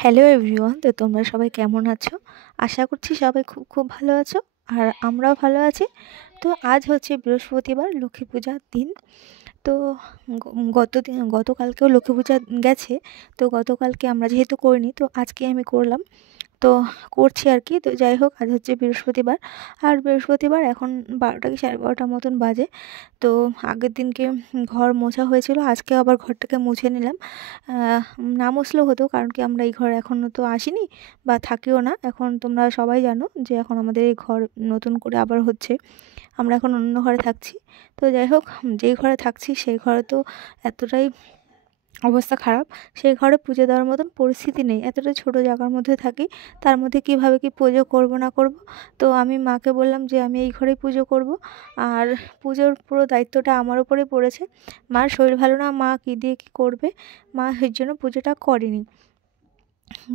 Hello everyone, তো তোমরা সবাই কেমন আছো? আশা করছি সবাই খুব খুব ভালো আছো। আর আমরাও ভালো আছি। তো আজ হচ্ছে বৃহস্পতিবার, লক্ষ্মী পূজার দিন। তো গতকালকেও লক্ষ্মী পূজা গেছে। তো গতকালকে আমরা যেহেতু করিনি, তো আজকে আমি করলাম। তো করছি আর কি। তো যাই হোক, আজ হচ্ছে বৃহস্পতিবার। আর বৃহস্পতিবার এখন 12টা কি 12:30 মতন বাজে। তো আগের দিনকে ঘর মোছা হয়েছিল, আজকে আবার ঘরটাকে মুছে নিলাম। না মুছলেও হতো, কারণ কি আমরা এই ঘরে এখনও তো আসিনি বা থাকিও না। এখন তোমরা সবাই জানো যে এখন আমাদের এই ঘর নতুন করে আবার হচ্ছে, আমরা এখন অন্য ঘরে থাকছি। তো যাই হোক, যেই ঘরে থাকছি সেই ঘরে তো এতটাই অবস্থা খারাপ, সেই ঘরে পুজো দেওয়ার মতন পরিস্থিতি নেই। এতটা ছোট জায়গার মধ্যে থাকি, তার মধ্যে কিভাবে কি পুজো করব না করব। তো আমি মাকে বললাম যে আমি এই ঘরেই পুজো করব, আর পুজোর পুরো দায়িত্বটা আমার উপরেই পড়েছে। মার শরীর ভালো না, মা কী দিয়ে কী করবে, মা এর জন্য পুজোটা করেনি।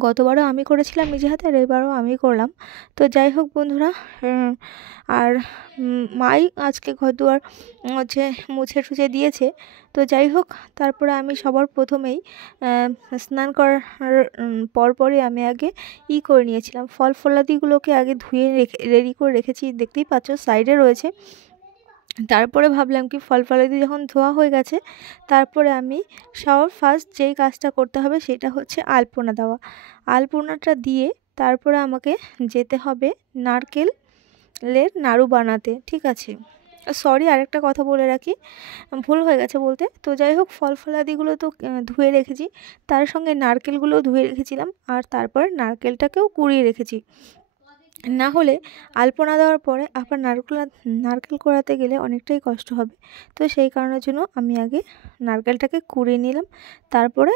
গতবারও আমি করেছিলাম নিজে হাতে, আর এবারও আমিই করলাম। তো যাই হোক বন্ধুরা, আর মাই আজকে ঘরদুয়ার হচ্ছে মুছে টুছে দিয়েছে। তো যাই হোক, তারপরে আমি সবার প্রথমেই স্নান করার পরপরই আমি আগে করে নিয়েছিলাম, ফল ফলাদিগুলোকে আগে ধুয়ে রেডি করে রেখেছি, দেখতেই পাচ্ছ সাইডে রয়েছে। তারপরে ভাবলাম কি ফল ফলাদি যখন ধোয়া হয়ে গেছে, তারপরে আমি সবার ফার্স্ট যেই কাজটা করতে হবে সেটা হচ্ছে আলপনা দেওয়া। আলপনাটা দিয়ে তারপরে আমাকে যেতে হবে নারকেলের নাড়ু বানাতে, ঠিক আছে। সরি, আরেকটা কথা বলে রাখি, ভুল হয়ে গেছে বলতে। তো যাই হোক, ফল ফলাদিগুলো তো ধুয়ে রেখেছি, তার সঙ্গে নারকেলগুলোও ধুয়ে রেখেছিলাম, আর তারপরে নারকেলটাকেও কুড়িয়ে রেখেছি। না হলে আলপনা দেওয়ার পরে আবার নারকেল কোড়াতে গেলে অনেকটাই কষ্ট হবে। তো সেই কারণের জন্য আমি আগে নারকেলটাকে কুড়িয়ে নিলাম, তারপরে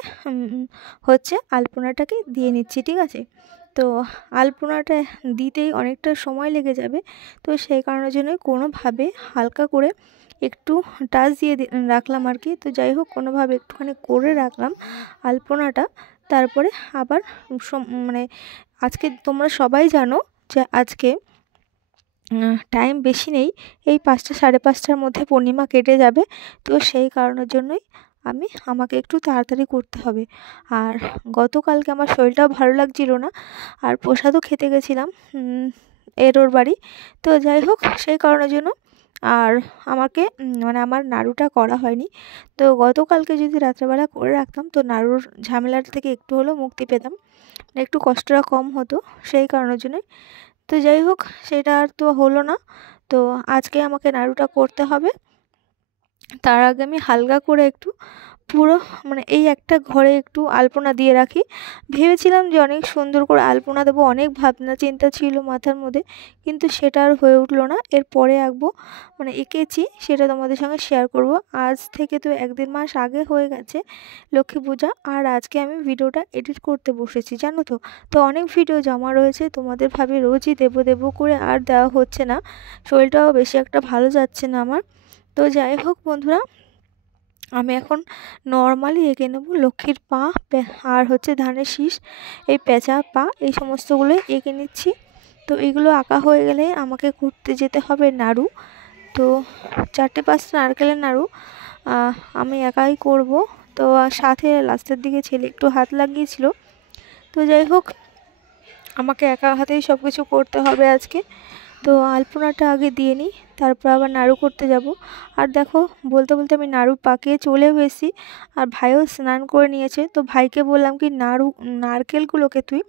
হচ্ছে আলপনাটাকে দিয়ে নিচ্ছি, ঠিক আছে। তো আলপনাটা দিতেই অনেকটা সময় লেগে যাবে। তো সেই কারণের জন্য কোনোভাবে হালকা করে একটু টাচ দিয়ে রাখলাম আর কি। তো যাই হোক, কোনোভাবে একটুখানি করে রাখলাম আলপনাটা। তারপরে আবার মানে আজকে তোমরা সবাই জানো যে আজকে টাইম বেশি নেই, এই 5টা 5:30টার মধ্যে পূর্ণিমা কেটে যাবে। তো সেই কারণের জন্যই আমাকে একটু তাড়াতাড়ি করতে হবে। আর গতকালকে আমার শরীরটাও ভালো লাগছিল না, আর প্রসাদও খেতে গেছিলাম এরোর বাড়ি। তো যাই হোক, সেই কারণের জন্য আর আমাকে মানে আমার নাড়ুটা করা হয়নি। তো গতকালকে যদি রাত্রেবেলা করে রাখতাম, তো নাড়ুর ঝামেলাটা থেকে একটু হলেও মুক্তি পেতাম, মানে একটু কষ্টটা কম হতো, সেই কারণের জন্যই। তো যাই হোক, সেটা আর তো হলো না। তো আজকে আমাকে নাড়ুটা করতে হবে। তার আগে আমি হালকা করে একটু পুরো মানে এই একটা ঘরে একটু আলপনা দিয়ে রাখি। ভেবেছিলাম যে অনেক সুন্দর করে আলপনা দেবো, অনেক ভাবনা চিন্তা ছিল মাথার মধ্যে, কিন্তু সেটা আর হয়ে উঠলো না। এরপরে আঁকবো, মানে এঁকেছি, সেটা তোমাদের সঙ্গে শেয়ার করব। আজ থেকে তো 1-1.5 মাস আগে হয়ে গেছে লক্ষ্মী পূজা, আর আজকে আমি ভিডিওটা এডিট করতে বসেছি, জানো তো। তো অনেক ভিডিও জমা রয়েছে, তোমাদের ভাবে রোজই দেবো দেবো করে আর দেওয়া হচ্ছে না, শরীরটাও বেশি একটা ভালো যাচ্ছে না আমার। তো যাই হোক বন্ধুরা, আমি এখন নর্মালি এঁকে নেবো লক্ষ্মীর পা, আর হচ্ছে ধানের শীষ, এই পেঁচা পা, এই সমস্তগুলো এঁকে নিচ্ছি। তো এগুলো আঁকা হয়ে গেলে আমাকে করতে যেতে হবে নাড়ু। তো 4-5টা নারকেলের নাড়ু আমি একাই করব। তো সাথে লাস্টের দিকে ছেলে একটু হাত লাগিয়েছিল। তো যাই হোক, আমাকে একা হাতেই সব কিছু করতে হবে আজকে। তো আলপনাটা আগে দিয়ে নিই, তারপর আবার নাড়ু করতে যাব। আর দেখো, বলতে বলতে আমি নাড়ু পাকিয়ে চলেও এসেছি, আর ভাইও স্নান করে নিয়েছে। তো ভাইকে বললাম কি নারকেলগুলোকে তুই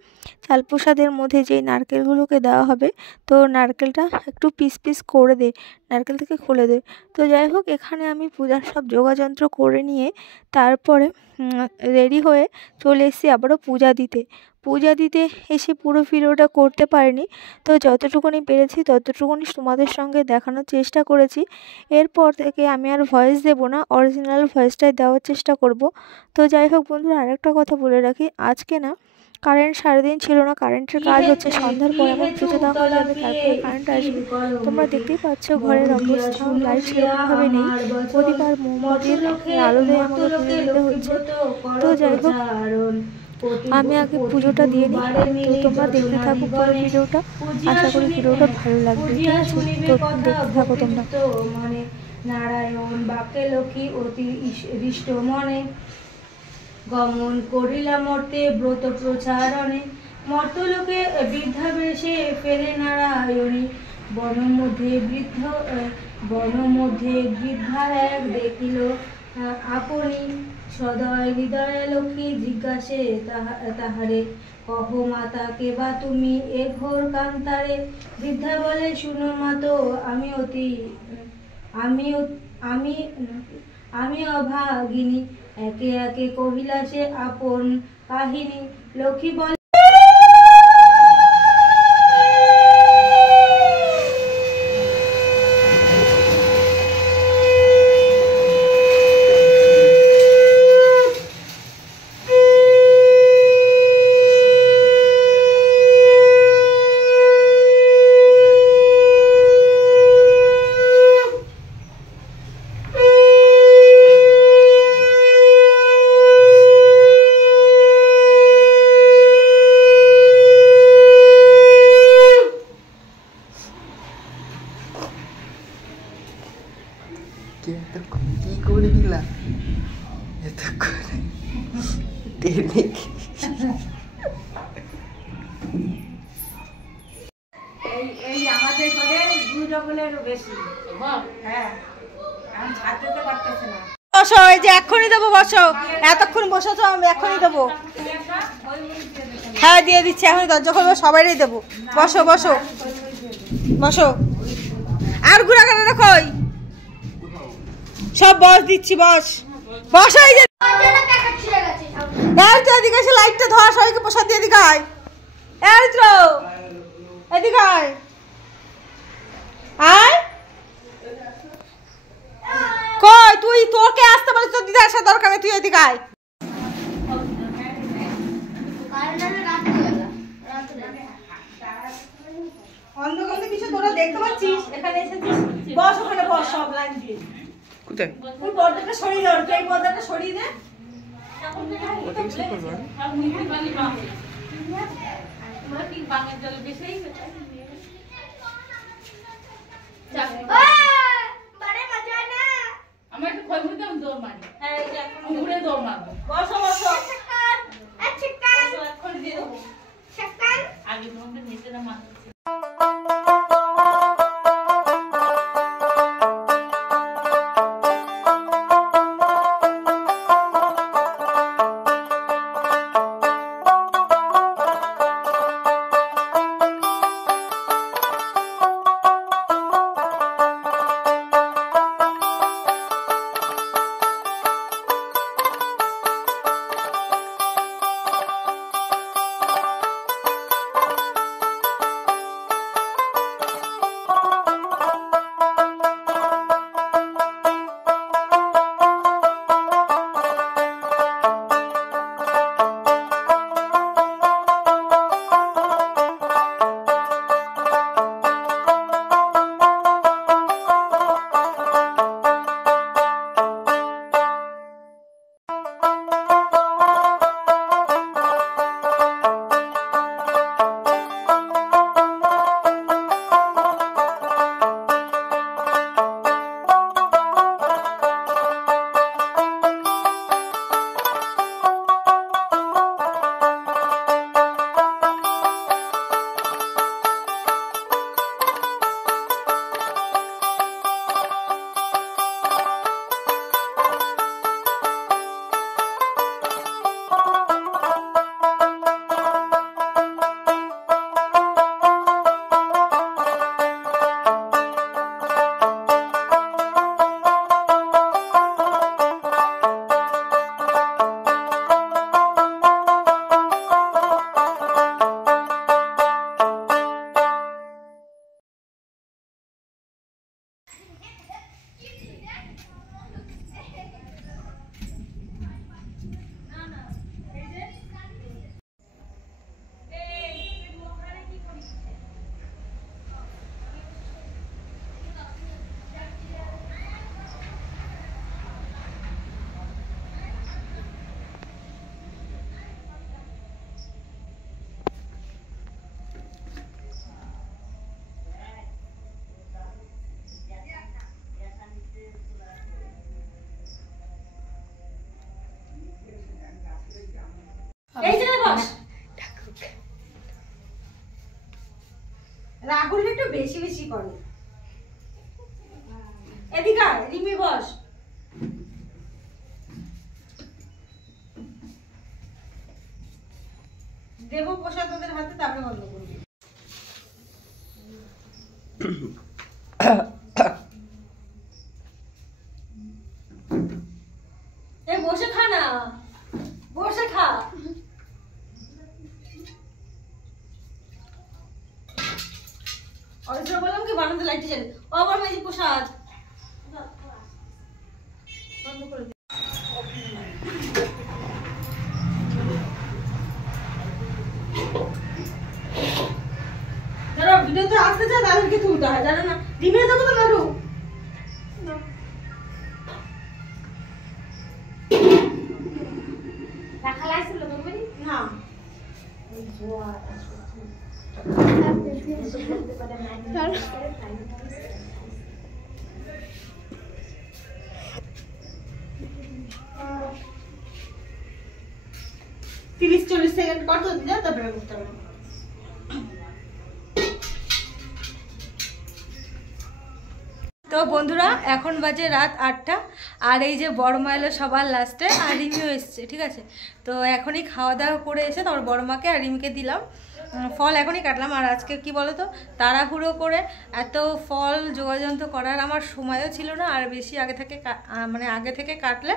চাল প্রসাদের মধ্যে যেই নারকেলগুলোকে দেওয়া হবে, তো নারকেলটা একটু পিস পিস করে দে, নারকেল থেকে খুলে দে। তো যাই হোক, এখানে আমি পূজার সব যোগাযন্ত্র করে নিয়ে তারপরে রেডি হয়ে চলে এসেছি আবারও পূজা দিতে এসে পুরো ভিডিওটা করতে পারিনি। তো যতটুকুনি পেরেছি ততটুকুনি তোমাদের সঙ্গে দেখানোর চেষ্টা করেছি। এরপর থেকে আমি আর ভয়েস দেবো না, অরিজিনাল ভয়েসটাই দেওয়ার চেষ্টা করব। তো যাই হোক বন্ধুরা, আরেকটা কথা বলে রাখি, আজকে না কারেন্ট সারাদিন ছিল না, কারেন্টের কাজ হচ্ছে সন্ধ্যার পর, এমন পুজো দেওয়া হয়ে যাবে তারপরে কারেন্ট আসবে। তোমরা দেখতেই পাচ্ছ ঘরের অবস্থা, লাইট সেরকমভাবে নেই, প্রদীপ আর মোমবাতির আলোতে আমাকে পুজো দিতে হচ্ছে। তো যাই হোক, আমি আগে পুজোটা দিয়ে নিই। তো তোমরা দেখতে থাকো পুরো ভিডিওটা, আশা করি ভিডিওটা ভালো লাগবে, ঠিক আছে। তো দেখতে থাকো তোমরা। মনে নারায়ণ বাক্যে লক্ষ্মী অতি হৃষ্ট মনে। গমন করিলা মর্তে ব্রত প্রচারণে, মর্তলোকে বৃদ্ধা বেশে ফেরে নারায়ণী। বন মধ্যে বৃদ্ধা এক দেখিল আপনি, সদয় হৃদয় লক্ষ্মী জিজ্ঞাসে তাহারে, কহ মাতা কে বা তুমি এ ঘোর কান্তারে। বৃদ্ধা বলে শুনো মাতো, আমি অভাগিনী। একে একে কহিলা সে আপন কাহিনী। লক্ষ্মী বলে কি করে দিলা এত করে টেনে এই আমাদের ঘরে 2 ডবলেরও বেশি। হ্যাঁ, আমি ছাড়তে পারতেছে না। বসো, এই যে এক্ষুনি দেবো, বসো। এতক্ষণ বসেছো, আমি এক্ষুনি দেবো। হ্যাঁ দিয়ে দিচ্ছি, এখনই দরজা খুলবো, সবাইই দেবো। বসো বসো বসো। আর গুড়া কাটা কই? সব বস দিচ্ছি, বস বস। এই যে এদিকে এসে লাইটটা ধর, সবাইকে প্রসাদ দিয়ে এদিকে আয়। এদিকে আয় আয়। কই তুই? তোকে আসতে বলে তোর দিদা আসার দরকার নেই, তুই এদিকে আয়। অন্ধকার কিছু তোরা দেখতে পাচ্ছিস? এখানে এসেছিস, বস ওখানে বস, সব লাইন দিয়ে। কোথায় ওই পর্দাটা সরিয়ে দাও, এই পর্দাটা সরিয়ে দে। ওটা কিছু করবো না। আমার একটু খই মুড়ি আমি দৌড় মারি। হ্যাঁ, এই যে এখন ঘুরে দৌড় মারবো। বসো বসো। এখন দিয়ে দেবো। আগে তোমাকে নিচে না মারতে। রাহুল একটু বেশি বেশি করে। এদিকে আয়, রিমি বস। দেবো প্রসাদ ওদের হাতে, তারপরে বন্ধ করবি। এই বসে খা না, বসে খা। অরিত্র বললাম কি বানাতে লাইটে জ্বালে। ও আবার মেজি প্রসাদ বন্ধ করে দে। যারা ভিডিও তো আসতে চায় তাদেরকে তুলতে হয়, জানো না? রিমিয়ে দেবো তো নাড়ু। না তিরিশ 40 সেকেন্ড কত দিলে তারপরে করতে হবে। তো বন্ধুরা এখন বাজে রাত 8টা, আর এই যে বড় মা এলো সবার লাস্টে, আর রিমিও এসছে, ঠিক আছে। তো এখনই খাওয়া দাওয়া করে এসে তারপর বড় মাকে আর রিমিকে দিলাম ফল, এখনই কাটলাম। আর আজকে কি বলো তো, তাড়াহুড়ো করে এত ফল যোগাযন্ত করার আমার সময়ও ছিল না, আর বেশি আগে থেকে কাটলে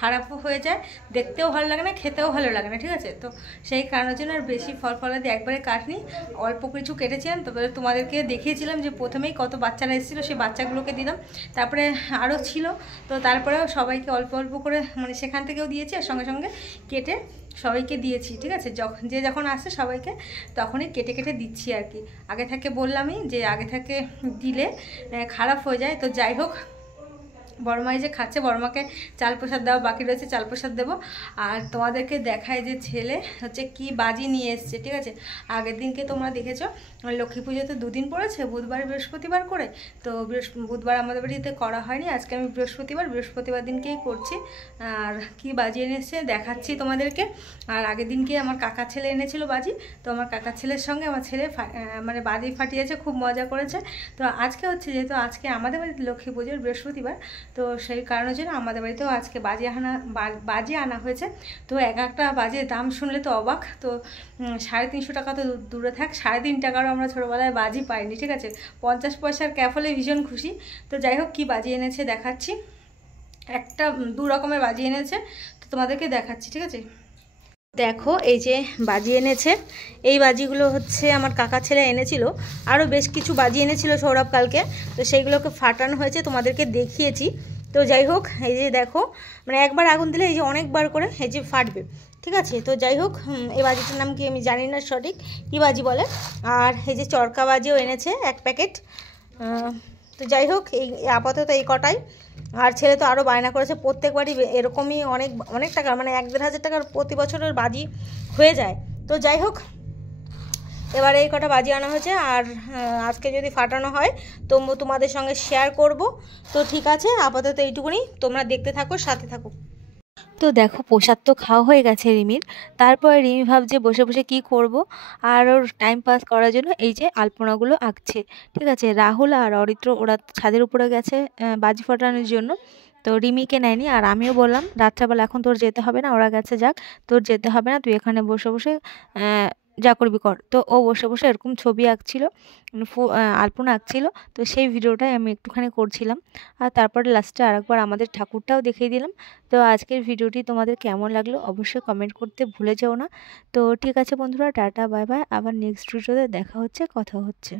খারাপও হয়ে যায়, দেখতেও ভালো লাগে না, খেতেও ভালো লাগে না, ঠিক আছে। তো সেই কারণের জন্য আর বেশি ফলাদি একবারে কাটনি, অল্প কিছু কেটেছিলাম। তবে তোমাদেরকে দেখিয়েছিলাম যে প্রথমেই কত বাচ্চারা এসেছিলো, সেই বাচ্চাগুলোকে দিলাম, তারপরে আরও ছিল। তো তারপরেও সবাইকে অল্প অল্প করে সেখান থেকেও দিয়েছি, আর সঙ্গে সঙ্গে কেটে সবাইকে দিয়েছি, ঠিক আছে। যখন আসে সবাইকে তখনই কেটে কেটে দিচ্ছি আর কি। আগে থেকে বললামই যে আগে থেকে দিলে খারাপ হয়ে যায়। তো যাই হোক, বড়মাই যে খাচ্ছে, বড়মাকে চাল প্রসাদ দেওয়া বাকি রয়েছে, চাল প্রসাদ দেবো। আর তোমাদেরকে দেখায় যে ছেলে হচ্ছে কি বাজি নিয়ে এসছে, ঠিক আছে। আগের দিনকে তোমরা দেখেছো লক্ষ্মী পুজোতে 2 দিন পড়েছে, বুধবার বৃহস্পতিবার করে। তো বুধবার আমাদের বাড়িতে করা হয়নি, আজকে আমি বৃহস্পতিবার দিনকেই করছি। আর কি বাজি এনেছে দেখাচ্ছি তোমাদেরকে। আর আগের দিনকে আমার কাকা ছেলে এনেছিল বাজি, তো আমার কাকা ছেলের সঙ্গে আমার ছেলে বাজি ফাটিয়েছে, খুব মজা করেছে। তো আজকে হচ্ছে যেহেতু আজকে আমাদের বাড়িতে লক্ষ্মী পুজোর বৃহস্পতিবার, তো সেই কারণের জন্য আমাদের বাড়িতেও আজকে বাজি আনা হয়েছে। তো একটা বাজের দাম শুনলে তো অবাক। তো 350 টাকা তো দূরে থাক, 3.5 টাকারও আমরা ছোটোবেলায় বাজি পাইনি, ঠিক আছে। 50 পয়সার ক্যাপ হলে ভীষণ খুশি। তো যাই হোক, কী বাজি এনেছে দেখাচ্ছি। 2 রকমের বাজি এনেছে, তো তোমাদেরকে দেখাচ্ছি, ঠিক আছে। দেখো এই যে বাজি এনেছে, এই বাজিগুলো হচ্ছে আমার কাকা ছেলে এনেছিল। আরও বেশ কিছু বাজি এনেছিল সৌরভ কালকে, তো সেইগুলোকে ফাটানো হয়েছে, তোমাদেরকে দেখিয়েছি। তো যাই হোক, এই যে দেখো একবার আগুন দিলে এই যে অনেকবার করে এই যে ফাটবে, ঠিক আছে। তো যাই হোক, এই বাজিটার নাম কি আমি জানি না সঠিক কী বাজি বলে। আর এই যে চরকা বাজিও এনেছে 1 প্যাকেট। তো যাই হোক, এই আপাতত এই কটাই। আর ছেলে তো আরও বায়না করেছে, প্রত্যেকবারই এরকমই অনেক টাকা 1-1.5 হাজার টাকার প্রতি বছরের বাজি হয়ে যায়। তো যাই হোক, এবারে এই কটা বাজি আনা হয়েছে, আর আজকে যদি ফাটানো হয় তো তোমাদের সঙ্গে শেয়ার করব। তো ঠিক আছে, আপাতত এইটুকুনি, তোমরা দেখতে থাকো, সাথে থাকো। তো দেখো, প্রসাদ তো খাওয়া হয়ে গেছে রিমির। তারপরে রিমি ভাবছে বসে বসে কি করব, আর ওর টাইম পাস করার জন্য এই যে আলপনাগুলো আঁকছে, ঠিক আছে। রাহুল আর অরিত্র ওরা ছাদের উপরে গেছে বাজি ফাটানোর জন্য, তো রিমিকে নেয়নি। আর আমিও বললাম রাত্রেবেলা এখন তোর যেতে হবে না, ওরা গেছে যাক, তোর যেতে হবে না, তুই এখানে বসে বসে যা করবি কর। তো ও বসে বসে এরকম ছবি আঁকছিল, আলপনা আঁকছিল। তো সেই ভিডিওটাই আমি একটুখানি করছিলাম। আর তারপরে লাস্টে আরেকবার আমাদের ঠাকুরটাও দেখিয়ে দিলাম। তো আজকের ভিডিওটি তোমাদের কেমন লাগলো অবশ্যই কমেন্ট করতে ভুলে যেও না। তো ঠিক আছে বন্ধুরা, টাটা বাই বাই, আবার নেক্সট ভিডিওতে দেখা হচ্ছে, কথা হচ্ছে।